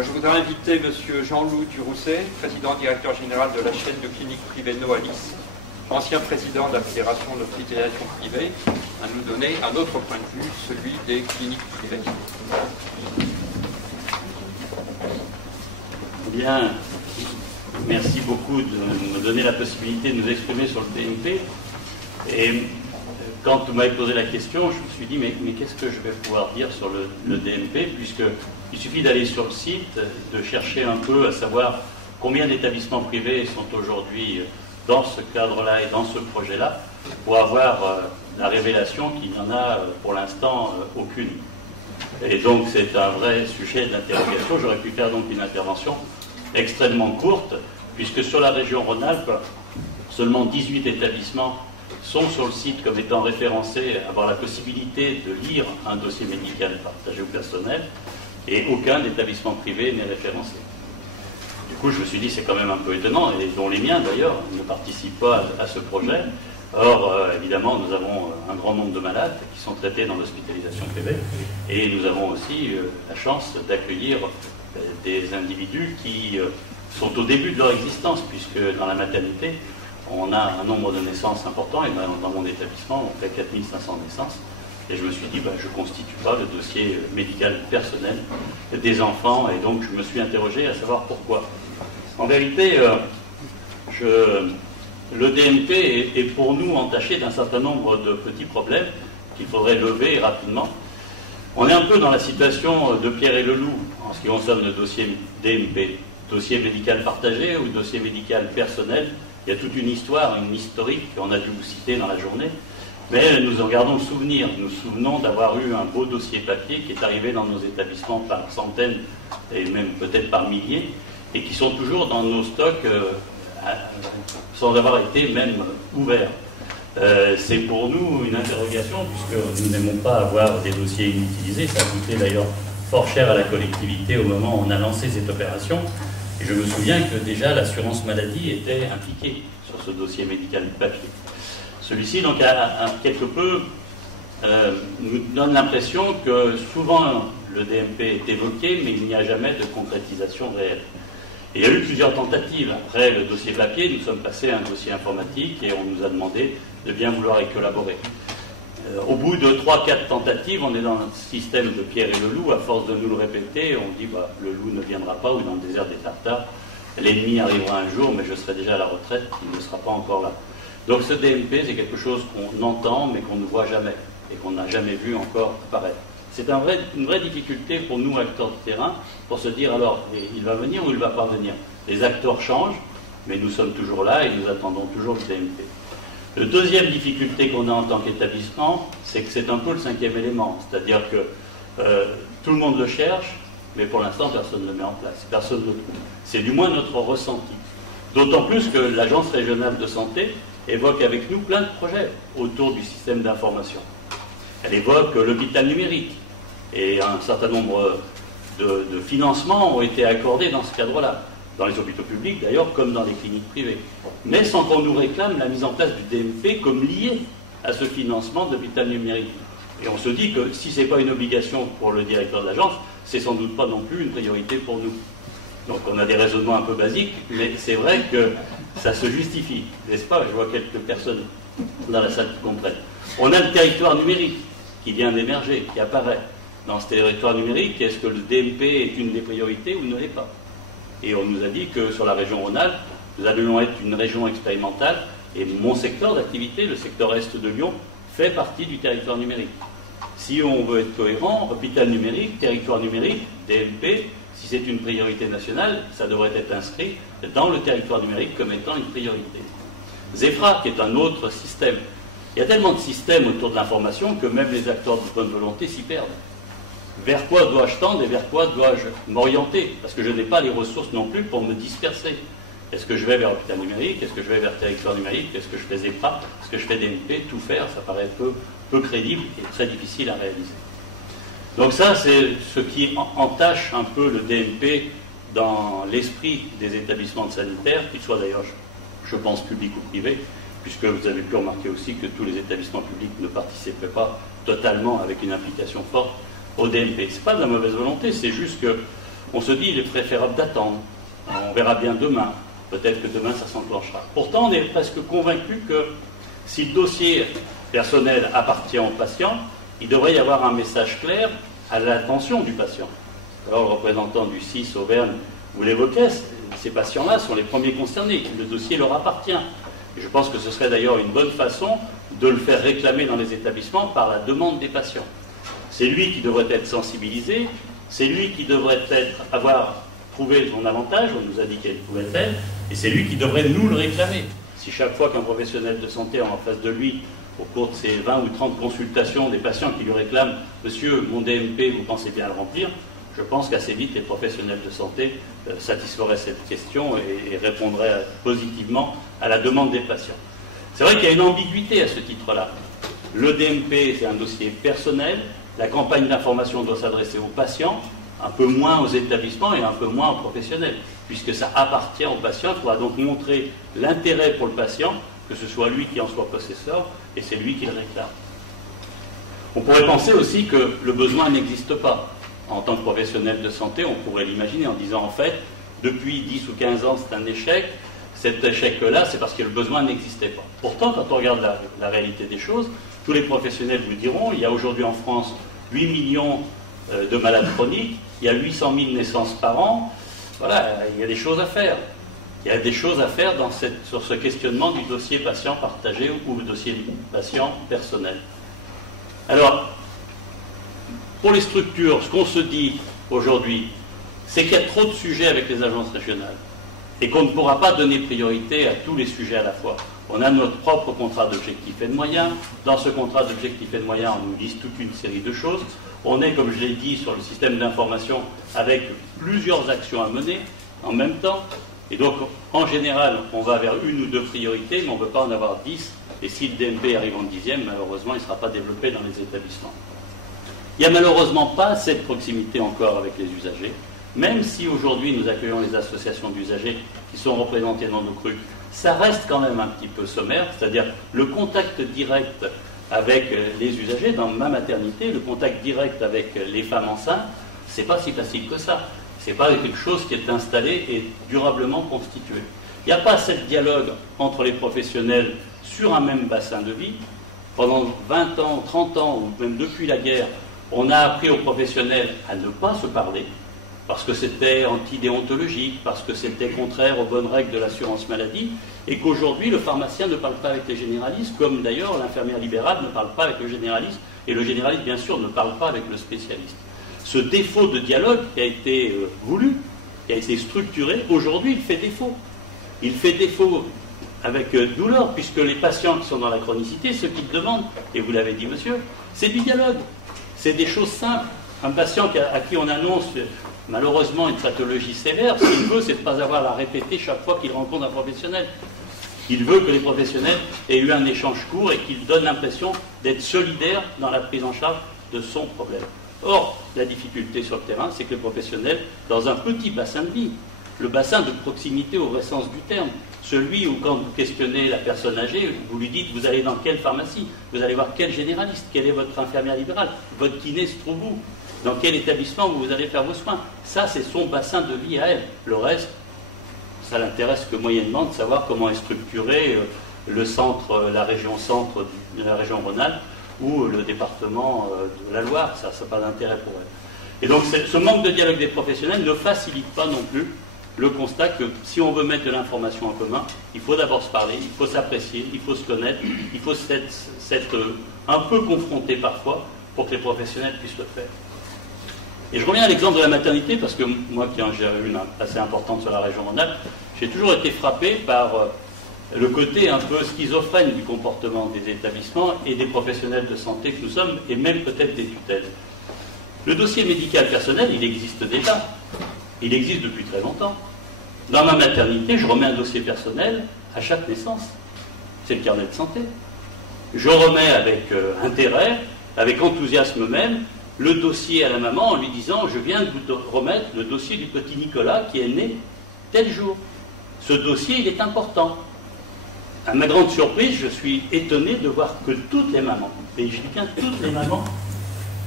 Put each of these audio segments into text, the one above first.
Je voudrais inviter M. Jean-Loup Durousset, président directeur général de la chaîne de cliniques privées Noalis, ancien président de la Fédération d'hospitalisation privée, à nous donner un autre point de vue, celui des cliniques privées. Bien, merci beaucoup de me donner la possibilité de nous exprimer sur le DMP. Et quand vous m'avez posé la question, je me suis dit, mais qu'est-ce que je vais pouvoir dire sur le DMP, puisqu'il suffit d'aller sur le site, de chercher un peu à savoir combien d'établissements privés sont aujourd'hui dans ce cadre-là et dans ce projet-là, pour avoir la révélation qu'il n'y en a pour l'instant aucune. Et donc c'est un vrai sujet d'interrogation. J'aurais pu faire donc une intervention extrêmement courte, puisque sur la région Rhône-Alpes, seulement 18 établissements sont sur le site comme étant référencés, avoir la possibilité de lire un dossier médical partagé au personnel, et aucun établissement privé n'est référencé. Du coup, je me suis dit, c'est quand même un peu étonnant, et dont les miens d'ailleurs ne participent pas à ce projet. Or, évidemment, nous avons un grand nombre de malades qui sont traités dans l'hospitalisation privée, et nous avons aussi la chance d'accueillir des individus qui sont au début de leur existence, puisque dans la maternité, on a un nombre de naissances important, et dans mon établissement, on fait 4500 naissances. Et je me suis dit, je ne constitue pas le dossier médical personnel des enfants, et donc je me suis interrogé à savoir pourquoi. En vérité, le DMP est pour nous entaché d'un certain nombre de petits problèmes qu'il faudrait lever rapidement. On est un peu dans la situation de Pierre et Leloup en ce qui concerne le dossier DMP, dossier médical partagé ou dossier médical personnel. Il y a toute une histoire, une historique qu'on a dû vous citer dans la journée, mais nous en gardons le souvenir. Nous nous souvenons d'avoir eu un beau dossier papier qui est arrivé dans nos établissements par centaines et même peut-être par milliers, et qui sont toujours dans nos stocks sans avoir été même ouverts. C'est pour nous une interrogation, puisque nous n'aimons pas avoir des dossiers inutilisés. Ça a coûté d'ailleurs fort cher à la collectivité au moment où on a lancé cette opération. Et je me souviens que déjà l'assurance maladie était impliquée sur ce dossier médical papier. Celui-ci, donc, quelque peu nous donne l'impression que souvent le DMP est évoqué, mais il n'y a jamais de concrétisation réelle. Et il y a eu plusieurs tentatives. Après le dossier papier, nous sommes passés à un dossier informatique et on nous a demandé de bien vouloir y collaborer. Au bout de 3-4 tentatives, on est dans le système de Pierre et Leloup. À force de nous le répéter, on dit le loup ne viendra pas, ou dans le désert des Tartares, l'ennemi arrivera un jour, mais je serai déjà à la retraite, il ne sera pas encore là. Donc ce DMP, c'est quelque chose qu'on entend, mais qu'on ne voit jamais, et qu'on n'a jamais vu encore apparaître. C'est une vraie difficulté pour nous, acteurs de terrain, pour se dire, alors, il va venir ou il ne va pas venir. Les acteurs changent, mais nous sommes toujours là et nous attendons toujours le DMP. La deuxième difficulté qu'on a en tant qu'établissement, c'est que c'est un peu le cinquième élément. C'est-à-dire que tout le monde le cherche, mais pour l'instant, personne ne le met en place. Personne ne le trouve. C'est du moins notre ressenti. D'autant plus que l'Agence régionale de santé évoque avec nous plein de projets autour du système d'information. Elle évoque l'hôpital numérique. Et un certain nombre de financements ont été accordés dans ce cadre-là. Dans les hôpitaux publics d'ailleurs, comme dans les cliniques privées. Mais sans qu'on nous réclame la mise en place du DMP comme lié à ce financement d'hôpital numérique. Et on se dit que si ce n'est pas une obligation pour le directeur de l'agence, c'est sans doute pas non plus une priorité pour nous. Donc on a des raisonnements un peu basiques, mais c'est vrai que ça se justifie, n'est-ce pas? Je vois quelques personnes dans la salle qui comprennent. On a le territoire numérique qui vient d'émerger, qui apparaît. Dans ce territoire numérique, est-ce que le DMP est une des priorités ou ne l'est pas? Et on nous a dit que sur la région Rhône-Alpes, nous allions être une région expérimentale, et mon secteur d'activité, le secteur Est de Lyon, fait partie du territoire numérique. Si on veut être cohérent, hôpital numérique, territoire numérique, DMP, si c'est une priorité nationale, ça devrait être inscrit dans le territoire numérique comme étant une priorité. Zefra, qui est un autre système. Il y a tellement de systèmes autour de l'information que même les acteurs de bonne volonté s'y perdent. Vers quoi dois-je tendre et vers quoi dois-je m'orienter? Parce que je n'ai pas les ressources non plus pour me disperser. Est-ce que je vais vers l'hôpital numérique? Est-ce que je vais vers territoire numérique? Est-ce que je fais ZEPRA? Est-ce que je fais DMP? Tout faire, ça paraît peu crédible et très difficile à réaliser. Donc ça, c'est ce qui entache un peu le DMP dans l'esprit des établissements sanitaires, qu'ils soient d'ailleurs, je pense, publics ou privés, puisque vous avez pu remarquer aussi que tous les établissements publics ne participaient pas totalement avec une implication forte au DMP. Ce n'est pas de la mauvaise volonté, c'est juste que on se dit il est préférable d'attendre. On verra bien demain. Peut-être que demain ça s'enclenchera. Pourtant, on est presque convaincu que si le dossier personnel appartient au patient, il devrait y avoir un message clair à l'attention du patient. Alors, le représentant du CIS Auvergne vous l'évoquait, ces patients-là sont les premiers concernés. Le dossier leur appartient. Et je pense que ce serait d'ailleurs une bonne façon de le faire réclamer dans les établissements par la demande des patients. C'est lui qui devrait être sensibilisé, c'est lui qui devrait avoir trouvé son avantage, on nous a dit qu'elle pouvait être, et c'est lui qui devrait nous le réclamer. Si chaque fois qu'un professionnel de santé a en face de lui, au cours de ces 20 ou 30 consultations, des patients qui lui réclament « Monsieur, mon DMP, vous pensez bien le remplir ?» je pense qu'assez vite, les professionnels de santé satisferaient cette question et répondraient positivement à la demande des patients. C'est vrai qu'il y a une ambiguïté à ce titre-là. Le DMP, c'est un dossier personnel. La campagne d'information doit s'adresser aux patients, un peu moins aux établissements et un peu moins aux professionnels. Puisque ça appartient au patient, il faudra donc montrer l'intérêt pour le patient, que ce soit lui qui en soit possesseur, et c'est lui qui le réclame. On pourrait penser aussi que le besoin n'existe pas. En tant que professionnel de santé, on pourrait l'imaginer en disant en fait, depuis 10 ou 15 ans, c'est un échec. Cet échec-là, c'est parce que le besoin n'existait pas. Pourtant, quand on regarde la réalité des choses, tous les professionnels vous le diront, il y a aujourd'hui en France 8 millions de malades chroniques, il y a 800 000 naissances par an. Voilà, il y a des choses à faire. Il y a des choses à faire sur ce questionnement du dossier patient partagé ou le dossier patient personnel. Alors, pour les structures, ce qu'on se dit aujourd'hui, c'est qu'il y a trop de sujets avec les agences régionales et qu'on ne pourra pas donner priorité à tous les sujets à la fois. On a notre propre contrat d'objectifs et de moyens. Dans ce contrat d'objectifs et de moyens, on nous liste toute une série de choses. On est, comme je l'ai dit, sur le système d'information avec plusieurs actions à mener en même temps. Et donc, en général, on va vers une ou deux priorités, mais on ne veut pas en avoir 10. Et si le DMP arrive en 10e, malheureusement, il ne sera pas développé dans les établissements. Il n'y a malheureusement pas cette proximité encore avec les usagers, même si aujourd'hui nous accueillons les associations d'usagers qui sont représentées dans nos CRU. Ça reste quand même un petit peu sommaire, c'est-à-dire le contact direct avec les usagers. Dans ma maternité, le contact direct avec les femmes enceintes, c'est pas si facile que ça. C'est pas quelque chose qui est installé et durablement constitué. Il n'y a pas assez de dialogue entre les professionnels sur un même bassin de vie. Pendant 20 ans, 30 ans, ou même depuis la guerre, on a appris aux professionnels à ne pas se parler, parce que c'était antidéontologique, parce que c'était contraire aux bonnes règles de l'assurance maladie, et qu'aujourd'hui, le pharmacien ne parle pas avec les généralistes, comme d'ailleurs l'infirmière libérale ne parle pas avec le généraliste, et le généraliste, bien sûr, ne parle pas avec le spécialiste. Ce défaut de dialogue qui a été voulu, qui a été structuré, aujourd'hui, il fait défaut. Il fait défaut avec douleur, puisque les patients qui sont dans la chronicité, ce qu'ils demandent, et vous l'avez dit, monsieur, c'est du dialogue. C'est des choses simples. Un patient à qui on annonce malheureusement une pathologie sévère, ce qu'il veut, c'est de ne pas avoir à la répéter chaque fois qu'il rencontre un professionnel. Il veut que les professionnels aient eu un échange court et qu'ils donnent l'impression d'être solidaires dans la prise en charge de son problème. Or, la difficulté sur le terrain, c'est que les professionnels, dans un petit bassin de vie, le bassin de proximité au vrai sens du terme, celui où quand vous questionnez la personne âgée, vous lui dites vous allez dans quelle pharmacie, vous allez voir quel généraliste, quelle est votre infirmière libérale, votre kiné se trouve où, dans quel établissement vous allez faire vos soins. Ça, c'est son bassin de vie à elle. Le reste, ça l'intéresse que moyennement de savoir comment est structuré le centre, la région centre de la région Rhône-Alpes ou le département de la Loire. Ça n'a pas d'intérêt pour elle. Et donc, ce manque de dialogue des professionnels ne facilite pas non plus le constat que si on veut mettre de l'information en commun, il faut d'abord se parler, il faut s'apprécier, il faut se connaître, il faut s'être un peu confronté parfois pour que les professionnels puissent le faire. Et je reviens à l'exemple de la maternité, parce que moi qui en gère une assez importante sur la région Rhône-Alpes, j'ai toujours été frappé par le côté un peu schizophrène du comportement des établissements et des professionnels de santé que nous sommes, et même peut-être des tutelles. Le dossier médical personnel, il existe déjà. Il existe depuis très longtemps. Dans ma maternité, je remets un dossier personnel à chaque naissance. C'est le carnet de santé. Je remets avec intérêt, avec enthousiasme même, le dossier à la maman en lui disant « Je viens de vous remettre le dossier du petit Nicolas qui est né tel jour. Ce dossier, il est important. » À ma grande surprise, je suis étonné de voir que toutes les mamans, et je dis bien toutes les mamans,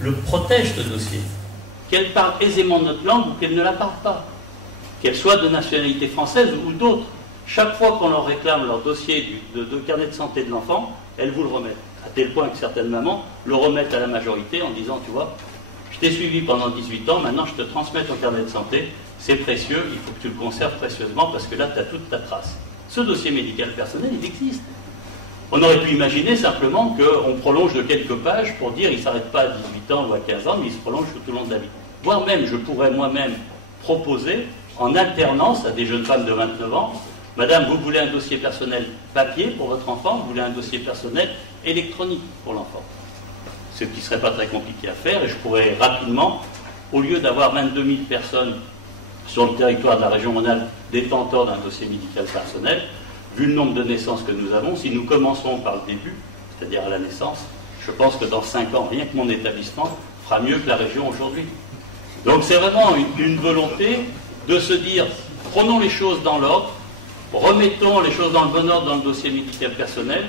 le protègent ce dossier. qu'elle parle aisément notre langue ou qu'elle ne la parle pas, qu'elle soit de nationalité française ou d'autres. Chaque fois qu'on leur réclame leur dossier de carnet de santé de l'enfant, elles vous le remettent. À tel point que certaines mamans le remettent à la majorité en disant, tu vois, je t'ai suivi pendant 18 ans, maintenant je te transmets ton carnet de santé, c'est précieux, il faut que tu le conserves précieusement parce que là tu as toute ta trace. Ce dossier médical personnel, il existe. On aurait pu imaginer simplement qu'on prolonge de quelques pages pour dire il ne s'arrête pas à 18 ans ou à 15 ans, mais il se prolonge tout au long de la vie. Voire même, je pourrais moi-même proposer, en alternance à des jeunes femmes de 29 ans, Madame, vous voulez un dossier personnel papier pour votre enfant, vous voulez un dossier personnel électronique pour l'enfant. Ce qui ne serait pas très compliqué à faire, et je pourrais rapidement, au lieu d'avoir 22 000 personnes sur le territoire de la région Rhône-Alpes détenteurs d'un dossier médical personnel, vu le nombre de naissances que nous avons, si nous commençons par le début, c'est-à-dire à la naissance, je pense que dans 5 ans, rien que mon établissement fera mieux que la région aujourd'hui. Donc c'est vraiment une volonté de se dire, prenons les choses dans l'ordre, remettons les choses dans le bon ordre dans le dossier médical personnel.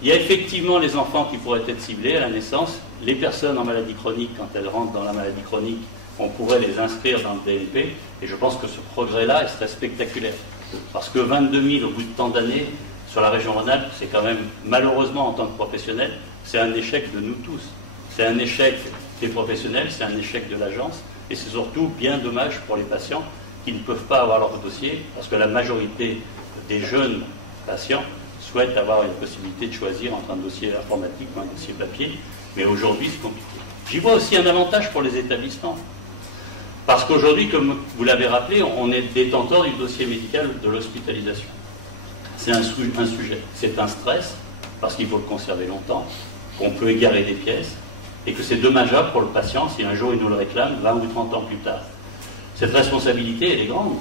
Il y a effectivement les enfants qui pourraient être ciblés à la naissance, les personnes en maladie chronique, quand elles rentrent dans la maladie chronique, on pourrait les inscrire dans le DNP, et je pense que ce progrès-là serait spectaculaire. Parce que 22 000 au bout de tant d'années sur la région Rhône-Alpes, c'est quand même, malheureusement en tant que professionnel, c'est un échec de nous tous. C'est un échec des professionnels, c'est un échec de l'agence, et c'est surtout bien dommage pour les patients qui ne peuvent pas avoir leur dossier, parce que la majorité des jeunes patients souhaitent avoir une possibilité de choisir entre un dossier informatique ou un dossier papier, mais aujourd'hui c'est compliqué. J'y vois aussi un avantage pour les établissements, parce qu'aujourd'hui, comme vous l'avez rappelé, on est détenteur du dossier médical de l'hospitalisation. C'est un sujet, c'est un stress, parce qu'il faut le conserver longtemps, qu'on peut égarer des pièces, et que c'est dommageable pour le patient si un jour il nous le réclame 20 ou 30 ans plus tard. Cette responsabilité, elle est grande.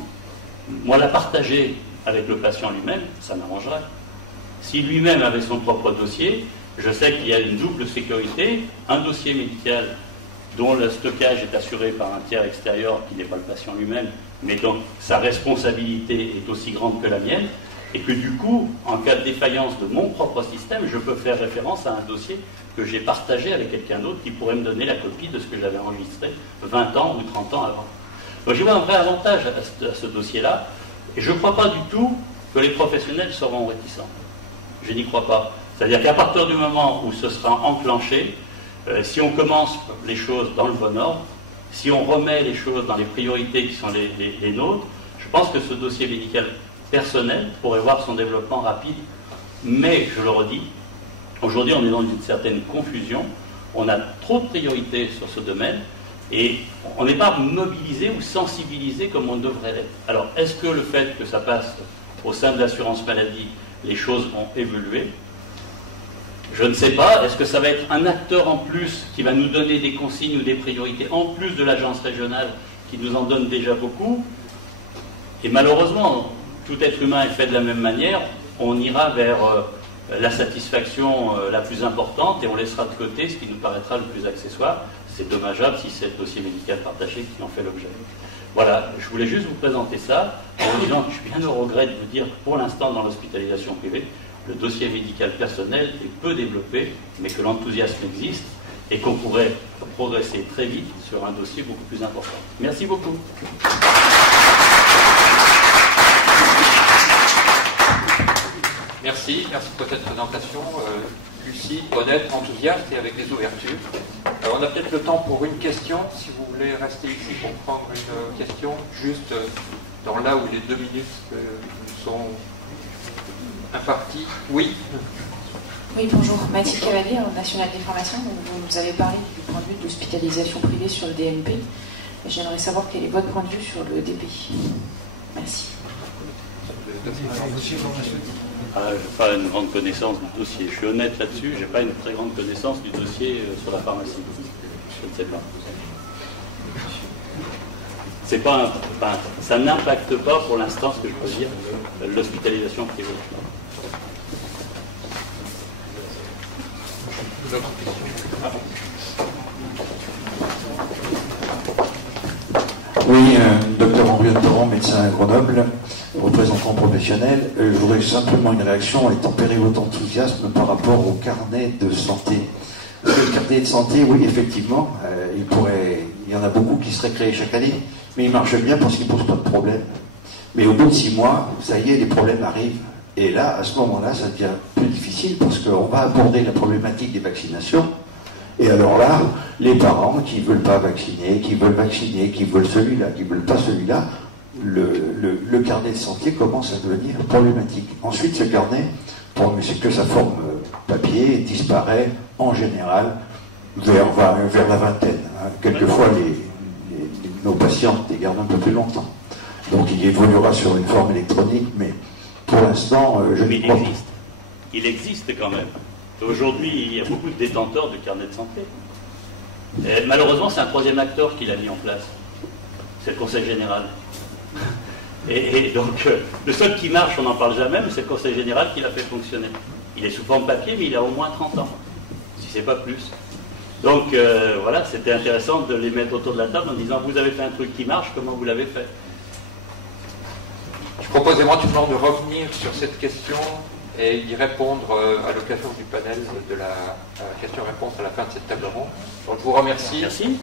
Moi, la partager avec le patient lui-même, ça m'arrangerait. Si lui-même avait son propre dossier, je sais qu'il y a une double sécurité, un dossier médical dont le stockage est assuré par un tiers extérieur qui n'est pas le patient lui-même, mais dont sa responsabilité est aussi grande que la mienne, et que du coup, en cas de défaillance de mon propre système, je peux faire référence à un dossier que j'ai partagé avec quelqu'un d'autre qui pourrait me donner la copie de ce que j'avais enregistré 20 ans ou 30 ans avant. Donc j'y vois un vrai avantage à ce dossier-là, et je ne crois pas du tout que les professionnels seront réticents. Je n'y crois pas. C'est-à-dire qu'à partir du moment où ce sera enclenché, si on commence les choses dans le bon ordre, si on remet les choses dans les priorités qui sont les nôtres, je pense que ce dossier médical personnel pourrait voir son développement rapide. Mais, je le redis, aujourd'hui on est dans une certaine confusion, on a trop de priorités sur ce domaine, et on n'est pas mobilisé ou sensibilisé comme on devrait l'être. Alors, est-ce que le fait que ça passe au sein de l'assurance maladie, les choses ont évolué? Je ne sais pas. Est-ce que ça va être un acteur en plus qui va nous donner des consignes ou des priorités, en plus de l'agence régionale qui nous en donne déjà beaucoup? Et malheureusement, tout être humain est fait de la même manière. On ira vers la satisfaction la plus importante et on laissera de côté ce qui nous paraîtra le plus accessoire. C'est dommageable si c'est le dossier médical partagé qui en fait l'objet. Voilà, je voulais juste vous présenter ça en vous disant que je suis bien au regret de vous dire que pour l'instant dans l'hospitalisation privée, le dossier médical personnel est peu développé, mais que l'enthousiasme existe et qu'on pourrait progresser très vite sur un dossier beaucoup plus important. Merci beaucoup. Merci pour cette présentation lucide, honnête, enthousiaste et avec des ouvertures. Alors on a peut-être le temps pour une question, si vous voulez rester ici pour prendre une question, juste dans là où les 2 minutes nous sont imparties. Oui. Oui, bonjour. Mathilde Cavalier, National des formations. Vous nous avez parlé du point de vue de l'hospitalisation privée sur le DNP. J'aimerais savoir quel est votre point de vue sur le DPI. Merci. Je n'ai pas une grande connaissance du dossier. Je suis honnête là-dessus, je n'ai pas une très grande connaissance du dossier sur la pharmacie. Je ne sais pas. C'est pas ça n'impacte pas pour l'instant, ce que je peux dire, l'hospitalisation privée. Oui, docteur Henri Torrent, médecin à Grenoble, représentant professionnel. Je voudrais simplement une réaction et tempérer votre enthousiasme par rapport au carnet de santé. Parce que le carnet de santé, oui, effectivement, il Il y en a beaucoup qui seraient créés chaque année, mais ils marchent bien parce qu'ils ne posent pas de problème. Mais au bout de 6 mois, ça y est, les problèmes arrivent. Et là, à ce moment-là, ça devient plus difficile parce qu'on va aborder la problématique des vaccinations. Et alors là, les parents qui ne veulent pas vacciner, qui veulent celui-là, qui ne veulent pas celui-là, le carnet de santé commence à devenir problématique. Ensuite, ce carnet, c'est que sa forme papier, disparaît en général vers la vingtaine. Hein. Quelquefois, nos patients les gardent un peu plus longtemps. Donc il évoluera sur une forme électronique, mais pour l'instant, je ne crois pas. Il existe quand même. Aujourd'hui, il y a beaucoup de détenteurs de carnet de santé. Et malheureusement, c'est un troisième acteur qui l'a mis en place. C'est le Conseil général. Et donc, le seul qui marche, on n'en parle jamais, mais c'est le Conseil général qui l'a fait fonctionner. Il est sous forme papier, mais il a au moins 30 ans, si c'est pas plus. Donc, voilà, c'était intéressant de les mettre autour de la table en disant, vous avez fait un truc qui marche, comment vous l'avez fait? Je propose éventuellement de revenir sur cette question et y répondre à l'occasion du panel de la question-réponse à la fin de cette table ronde. Donc, je vous remercie. Merci.